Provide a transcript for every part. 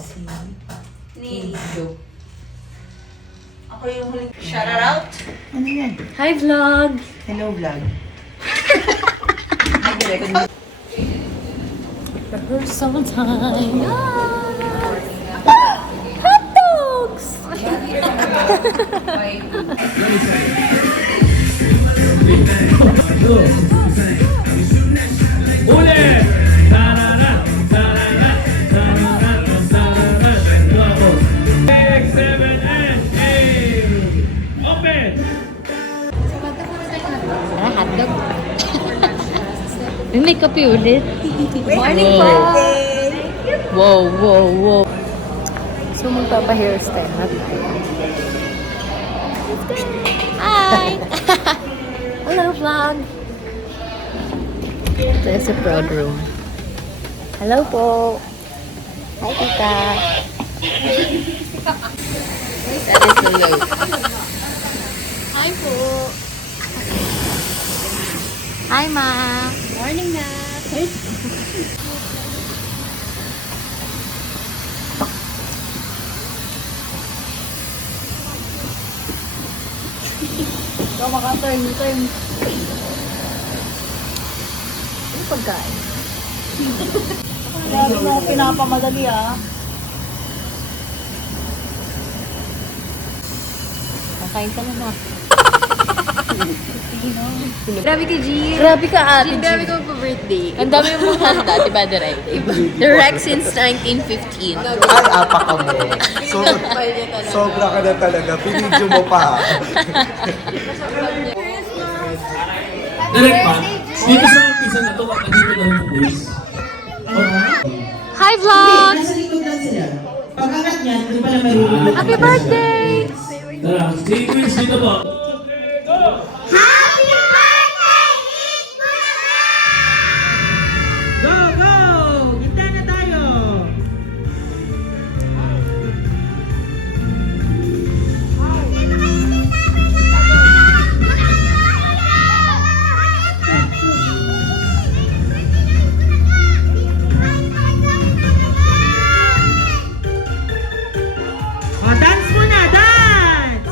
Si Ni. Joe. Ako yung huling shout out. Ano yan? Hi, vlog! Hello, vlog. Rehearsal time! Hot dogs! Uli! Tarara! Tarara! Tarara! Tarara! 6, 7, and 8! Open! Hotdog. May makeup yun ulit. Morning Wow. birthday! Wow, wow, wow. So, magpapa-hairstyle na tayo. Hi! Hello, vlog! Ito yung sa proud room. Hello po! Hi, tita! That is the look. Hi po! Hi, ma! Morning na! Ikaw maka-turn. Ano pagkain? Lagi mo pinapamadali Kakain ka na na. Grabe ka, G. Grabe ka, ate. Grabe ka pa-birthday. Ang dami mong handa, di ba, direct? The Rex since 1915. Ay, apa ka mo. Sobra ka na talaga. Pinidyo mo pa. Direct pa, dito sa umpisa na to, dito na yung quiz. Hi, vlog! Nasa likod lang sila. Pag-angat niyan, hindi pala may rulong. Happy birthday! Tara, si quiz dito po. Go, go! Gita na tayo! O, dance muna! Dance!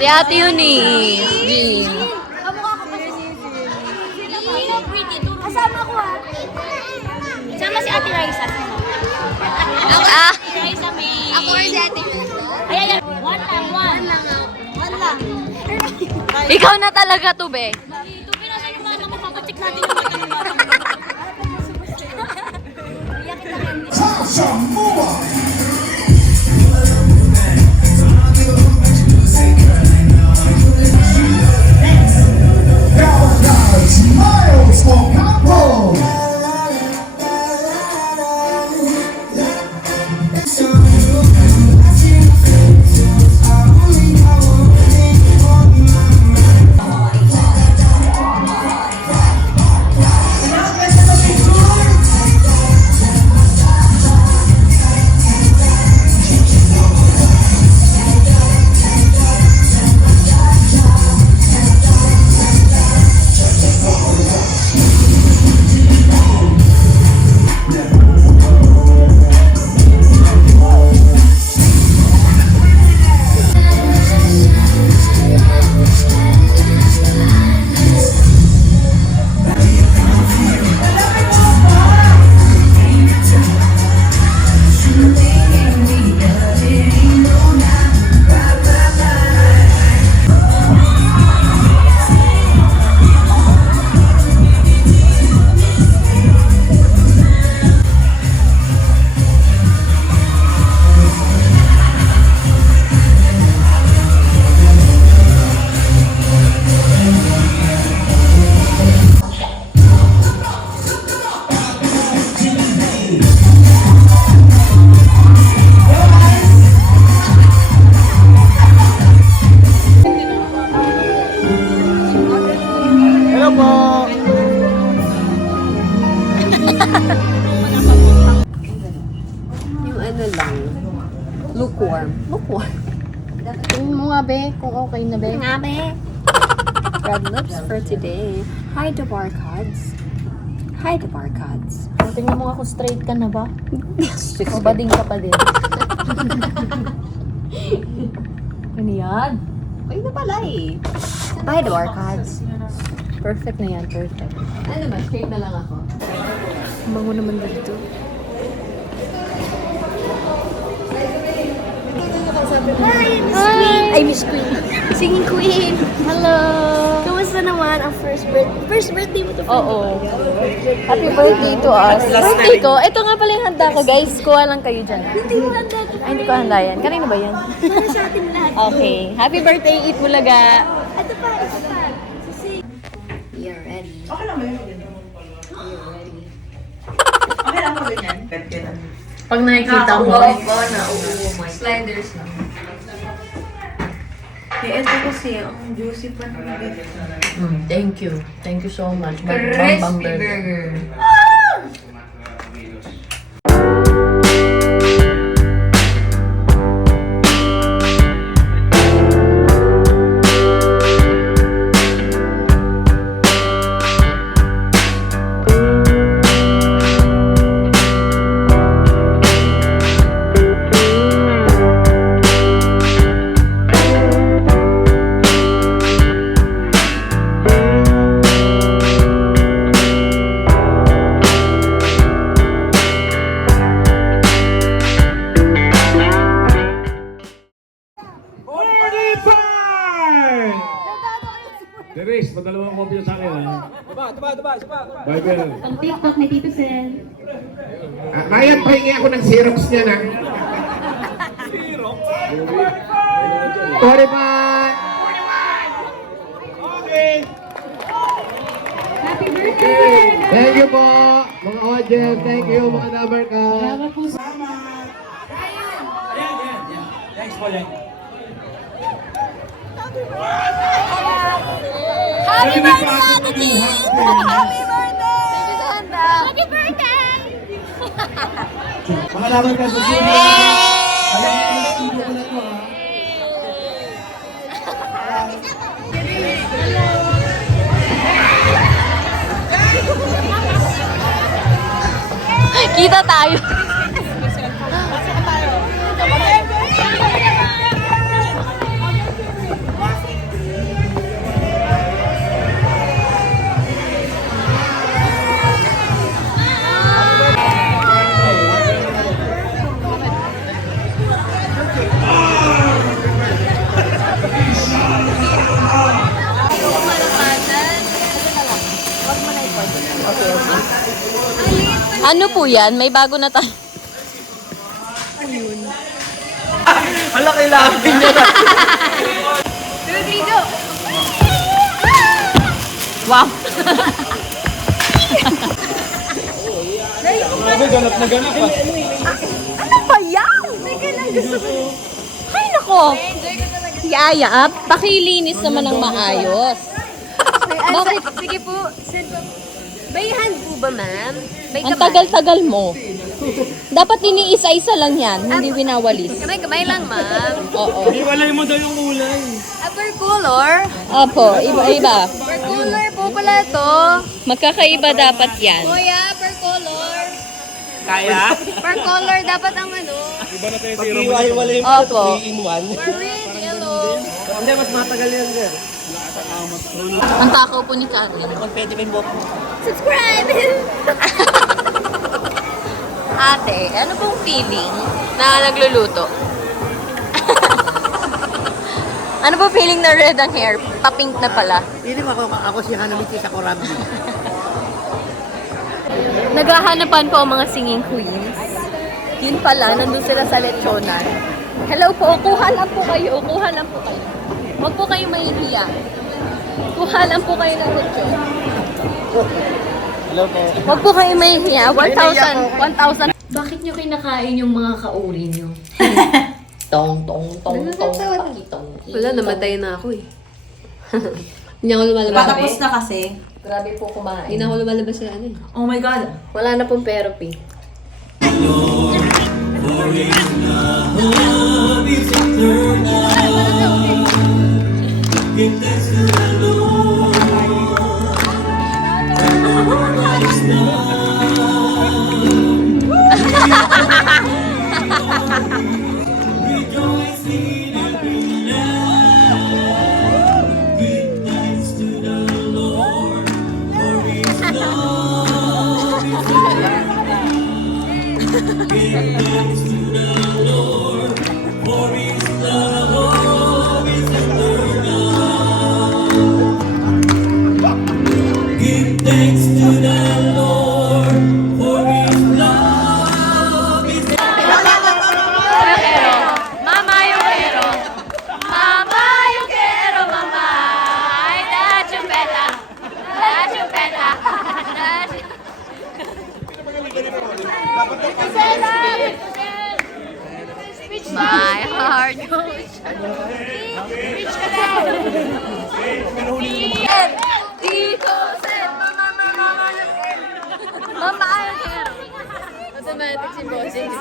Si Ate Eunice. Jean. Kasama ko ha. Sama si Ate Raisa. Ako, ah. Raisa may... Ako or si Ate Eunice. Ayan. One lang. Ikaw na talaga to, be. Ito, pinasa yung mama mo. Papacheck natin yung mata ng mama mo. Iyak na rin. Miles Ocampo. Hello po! Yung ano lang. Lukewarm. Lukewarm. Tingin mo nga, be, kung okay na, be. Nga, be. Red lips for today. Hi, the barcodes. Hi, the barcodes. Tingnan mo ako, straight ka na ba? O O bading ka pa din? Ano yan? Ay, na pala eh. Hi, the barcodes. Perfect na yan, perfect. Ano ba? Straight na lang ako. Ang bango naman dito. Hi, Ay, Miss Queen. Singing Queen. Hello! Kamusta naman ang first birthday mo to? Oo. Happy birthday to us. Birthday ko. Ito nga pala yung handa ko, guys. Kuha lang kayo dyan. Hindi mo handa to. Ay, hindi ko handa yan. Kanino ba yan? Para sa atin lahat. Okay. Happy birthday, Eat Bulaga. Ito pa. Sisig. We are ready. Okay lang ba yun? Okay lang ba ganyan? Ganyan. Pag nakikita mo. na, sliders lang. Eh, ito kasi, ang juicy pa ng beef. Thank you. Thank you so much. Crispy burger. Denise, padala mo kopya sa akin, ha? Bible. Ang TikTok ni Tito Sen. Ryan, pahingi ako ng Xerox niya na. Sorry pa! Happy birthday! Thank you po, mga audience. Thank you, mga number ka. Happy birthday, Ate Jean! Happy birthday! Happy birthday! Mga laban ka sa studio. Alam mo yung studio ko na to, ha? Kita tayo. Ano po yan? May bago na tayo. Hala, kailangan din niya na. Wow! Grabe, ganap na ganap ah. Ano ba yan? Teka lang, gusto ko. Ay, nako. Yaya, pakilinis naman ng maayos. Bakit? Sige po. Bayhan po ba, ma'am? Bay Ang tagal-tagal mo. Dapat iniisa-isa lang yan, hindi winawalis. Kamay lang, ma'am. Oo. Iwalay mo daw yung kulay. Per color? Opo, iba-iba. Per color po pala to. Magkakaiba dapat yan. Kuya, per color. Kaya? Per color dapat ang ano. Pag-iwalay mo Opo. 3-in-1. Per red, yellow. Hindi, mas matagal yan, sir. Ang takaw po ni Catherine. Pwede ba yung buhok mo? Subscribe! Ate, ano pong feeling na nagluluto? Ano po feeling na red ang hair? Pa-pink na pala. Hindi ako si Hanamichi sa Korambi. Naghahanapan po ang mga singing queens. Yun pala, nandun sila sa lechonan. Hello po, kuha lang po kayo. Kuha lang po kayo. Huwag po kayo mahihiya. Kuha lang po kayo ng lechon. Hello po. Huwag po kayo mahihiya. 1,000. Bakit nyo kinakain yung mga kauri nyo? Tong, tong, tong, tong, pakitong. Wala, namatay na ako eh. Hindi ako lumalabas. Patapos na kasi. Grabe po kumain. Hindi na ako lumalabas sa ano eh. Oh my God. Wala na pong therapy. Mama, yo quiero. Mama, yo quiero, mamá. Ay, la chupeta. La chupeta. La My heart goes. Reach ka na. Dito, Seth. Mama, Mama, I care. Automatic si Bossing.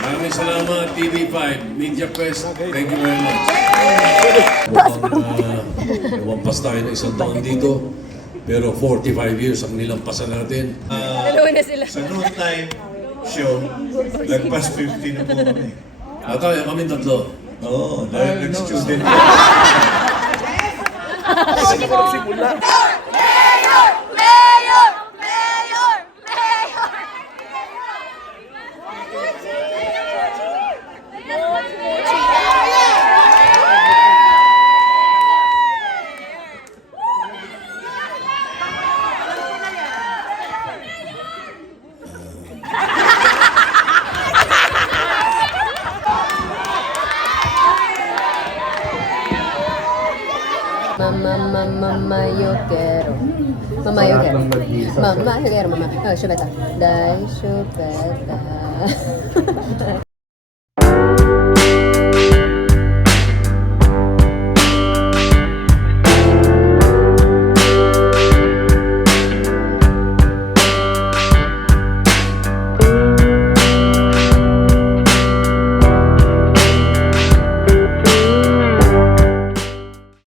Maraming salamat, TV5, Media Quest. Thank you very much. Lumampas tayo ng isang taon dito. Pero 45 years ang nilampasan natin. Sa noon time show, lagpas 50 na po kami. At tayo, kami tatlo. Oo, dahil nag-student. Mama, yo quiero. Mama, yo quiero. Mama, yo quiero, mama. Oh, chupeta. Dai, chupeta.